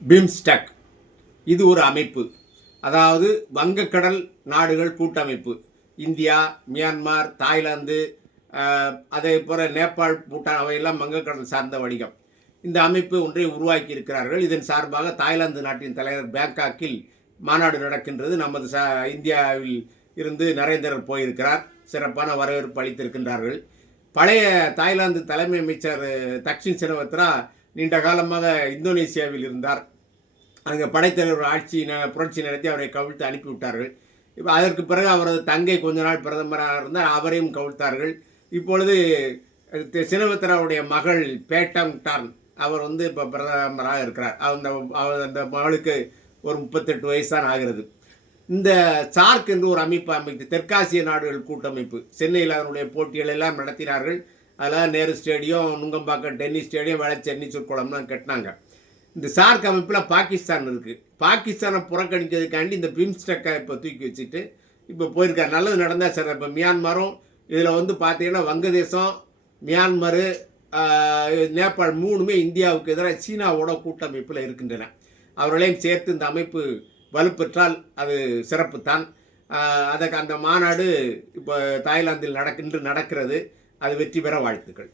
BIMSTEC இது ஒரு அமைப்பு. அதாவது வங்கக்கடல் நாடுகள் கூட்டமைப்பு. இந்தியா, மியான்மர், தாய்லாந்து, அதே போல நேபாள், பூட்டான் அவையெல்லாம் வங்கக்கடல் சார்ந்த வணிகம். இந்த அமைப்பு ஒன்றை உருவாக்கி இருக்கிறார்கள். இதன் சார்பாக தாய்லாந்து நாட்டின் தலைவர் பேங்காக்கில் மாநாடு நடக்கின்றது. நமது இந்தியாவில் இருந்து நரேந்திரர் போயிருக்கிறார். சிறப்பான வரவேற்பு அளித்திருக்கின்றார்கள். பழைய தாய்லாந்து தலைமை அமைச்சர் தக்ஷின் சினவத்ரா நீண்ட காலமாக இந்தோனேசியாவில் இருந்தார். அங்கே படைத்தலைவர் ஆட்சி புரட்சி நடத்தி அவரை கவிழ்த்து அனுப்பிவிட்டார்கள். இப்போ அதற்கு பிறகு அவரது தங்கை கொஞ்ச நாள் பிரதமராக இருந்தார், அவரையும் கவிழ்த்தார்கள். இப்பொழுது சினவத்ராவுடைய மகள் பேட்டாங் டான் அவர் இப்போ பிரதமராக இருக்கிறார். அந்த மகளுக்கு ஒரு 38 வயசு தான் ஆகிறது. இந்த சார்க் என்று ஒரு அமைப்பு அமைத்து தெற்காசிய நாடுகள் கூட்டமைப்பு சென்னையில் அதனுடைய போட்டிகள் எல்லாம் நடத்தினார்கள். அதில் Nehru stadium, Nungambakkam tennis stadium, Velachery குளம்லாம் கட்டினாங்க. இந்த சார்க் அமைப்பில் பாகிஸ்தான் இருக்குது. பாகிஸ்தானை புறக்கணிக்கிறதுக்காண்டி இந்த பிம்ஸ்டெக்கை இப்போ தூக்கி வச்சுட்டு இப்போ போயிருக்காரு. நல்லது நடந்தால் சார். இப்போ மியான்மரும் இதில் பார்த்தீங்கன்னா வங்கதேசம், மியான்மரு, நேபாள் மூணுமே இந்தியாவுக்கு எதிராக சீனாவோட கூட்டமைப்பில் இருக்கின்றன. அவர்களையும் சேர்த்து இந்த அமைப்பு வலுப்பெற்றால் அது சிறப்புத்தான். அந்த மாநாடு இப்போ தாய்லாந்தில் நடக்கிறது. அது வெற்றி பெற வாழ்த்துக்கள்.